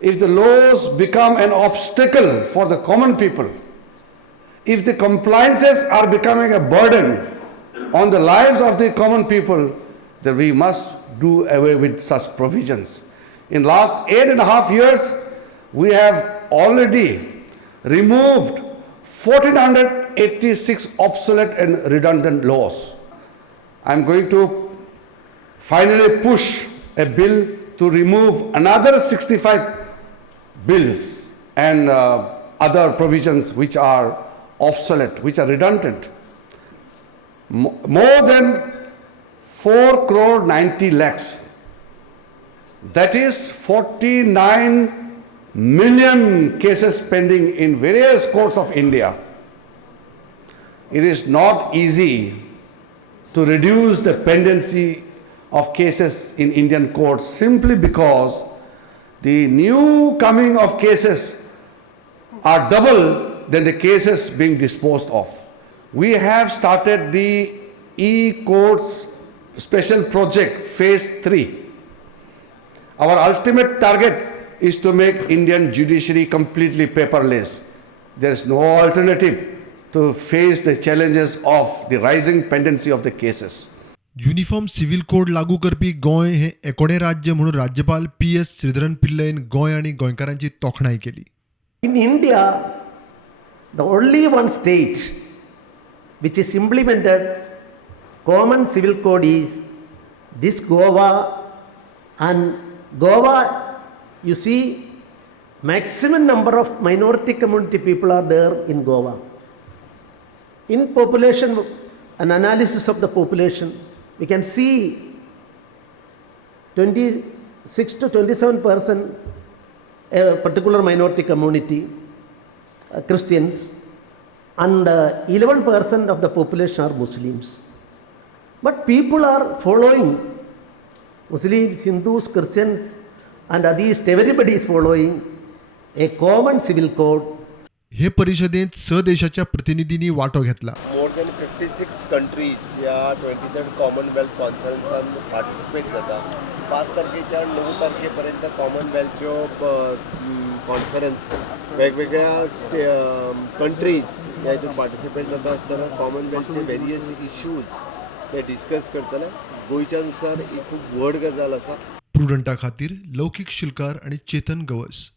if the laws become an obstacle for the common people, if the compliances are becoming a burden on the lives of the common people, then we must do away with such provisions. In last 8.5 years, we have already removed 1486 obsolete and redundant laws. I am going to finally push a bill to remove another 65 bills and other provisions which are obsolete, which are redundant. More than 4 crore 90 lakhs. That is 49 million cases pending in various courts of India. It is not easy to reduce the pendency of cases in Indian courts simply because the new coming of cases are double than the cases being disposed of. We have started the e-courts special project phase 3. Our ultimate target is to make Indian judiciary completely paperless. There is no alternative to face the challenges of the rising pendency of the cases. Uniform civil code लागू करपी गोंय हे एकोडे राज्य म्हणून राज्यपाल PS Sreedharan पिल्लयन Goa आणि गोंयकारांची तोखणाय केली. In India, the only one state which is implemented common civil code is this Goa, and Goa, you see, maximum number of minority community people are there in Goa. In population, an analysis of the population, we can see 26 to 27% a particular minority community, Christians, and 11% of the population are Muslims. But people are following Muslims, Hindus, Christians, and atheists, everybody is following a common civil code. हे परिषदेत स देशाच्या प्रतिनिधींनी वाटो घेतला. More than 56 countries या 23rd Commonwealth कॉन्फरन्सान participate जाता. 5 तारखेच्या 9 तारखेपर्यंत कॉमनवेल्थच्यो कॉन्फरन्स वेगवेगळ्या कंट्रीज यातून पार्टिसिपेट जाता आसतना कॉमनवेल्थचे वेरियस इश्यूज ते डिस्कस करतले. गोंयच्या नुसार ही खूब व्हड गजाल आसा. प्रुडंटा खातीर लौकिक शिलकार आणि चेतन गवस.